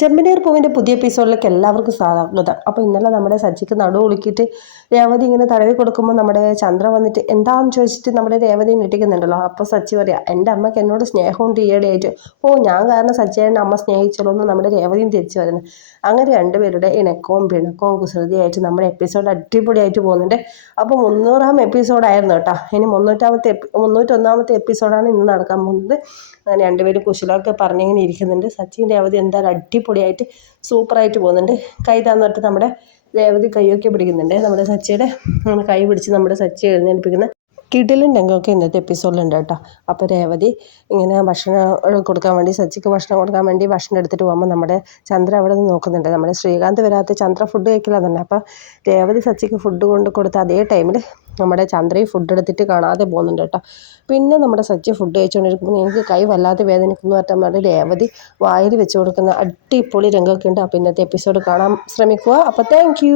ചെമ്പനീർ പൂവിൻ്റെ പുതിയ എപ്പിസോഡിലേക്ക് എല്ലാവർക്കും സ്വാഗതം. അപ്പോൾ ഇന്നലെ നമ്മുടെ സച്ചിക്ക് നടു കുലുക്കിയിട്ട് രേവതി ഇങ്ങനെ തടവി കൊടുക്കുമ്പോൾ നമ്മുടെ ചന്ദ്ര വന്നിട്ട് എന്താണെന്ന് ചോദിച്ചിട്ട് നമ്മുടെ രേവതി ഞെട്ടിക്കുന്നുണ്ടല്ലോ. അപ്പോൾ സച്ചി പറയാം, എൻ്റെ അമ്മയ്ക്ക് എന്നോട് സ്നേഹമുണ്ട് ഈയിടെയായിട്ട്. ഓ, ഞാൻ കാരണം സച്ചിയേട്ടനെ അമ്മ സ്നേഹിച്ചോളൂ എന്ന് നമ്മുടെ രേവതിയും തിരിച്ചു വരുന്നത്. അങ്ങനെ രണ്ടുപേരുടെ ഇണക്കവും പിണക്കവും കുസൃതിയായിട്ട് നമ്മുടെ എപ്പിസോഡ് അടിപൊളിയായിട്ട് പോകുന്നുണ്ട്. അപ്പോൾ 300ാം എപ്പിസോഡായിരുന്നു കേട്ടോ. ഇനി 301ാമത്തെ എപ്പിസോഡാണ് ഇന്ന് നടക്കാൻ പോകുന്നത്. അങ്ങനെ രണ്ടുപേരും കുശലമൊക്കെ പറഞ്ഞിങ്ങനെ ഇരിക്കുന്നുണ്ട്. സച്ചിൻ രേവതി എന്തായാലും അടിപൊളിയായിട്ട് സൂപ്പറായിട്ട് പോകുന്നുണ്ട്. കൈ തന്നിട്ട് നമ്മുടെ രേവതി കൈയൊക്കെ പിടിക്കുന്നുണ്ട്. നമ്മുടെ സച്ചിയുടെ കൈ പിടിച്ച് നമ്മുടെ സച്ചി എഴുന്നേൽപ്പിക്കുന്ന കിടിലൻ രംഗമൊക്കെ ഇന്നത്തെ എപ്പിസോഡിലുണ്ട് കേട്ടോ. അപ്പോൾ രേവതി ഇങ്ങനെ ഭക്ഷണം കൊടുക്കാൻ വേണ്ടി, സച്ചിക്ക് ഭക്ഷണം കൊടുക്കാൻ വേണ്ടി ഭക്ഷണം എടുത്തിട്ട് പോകുമ്പോൾ നമ്മുടെ ചന്ദ്ര അവിടെ നിന്ന് നോക്കുന്നുണ്ട്. നമ്മുടെ ശ്രീകാന്ത് വരാത്ത ചന്ദ്ര ഫുഡ് കഴിക്കില്ല തന്നെ. അപ്പോൾ രേവതി സച്ചിക്ക് ഫുഡ് കൊണ്ട് കൊടുത്ത അതേ ടൈമിൽ നമ്മുടെ ചന്ദ്രയും ഫുഡ് എടുത്തിട്ട് കാണാതെ പോകുന്നുണ്ട് കേട്ടോ. പിന്നെ നമ്മുടെ സച്ചി ഫുഡ് കഴിച്ചുകൊണ്ടിരിക്കുമ്പോൾ എനിക്ക് കൈ വല്ലാതെ വേദനിക്കുന്നു പറഞ്ഞാൽ രേവതി വായിൽ വെച്ച് കൊടുക്കുന്ന അടിപൊളി രംഗമൊക്കെ ഉണ്ട്. അപ്പോൾ ഇന്നത്തെ എപ്പിസോഡ് കാണാൻ ശ്രമിക്കുക. അപ്പോൾ താങ്ക്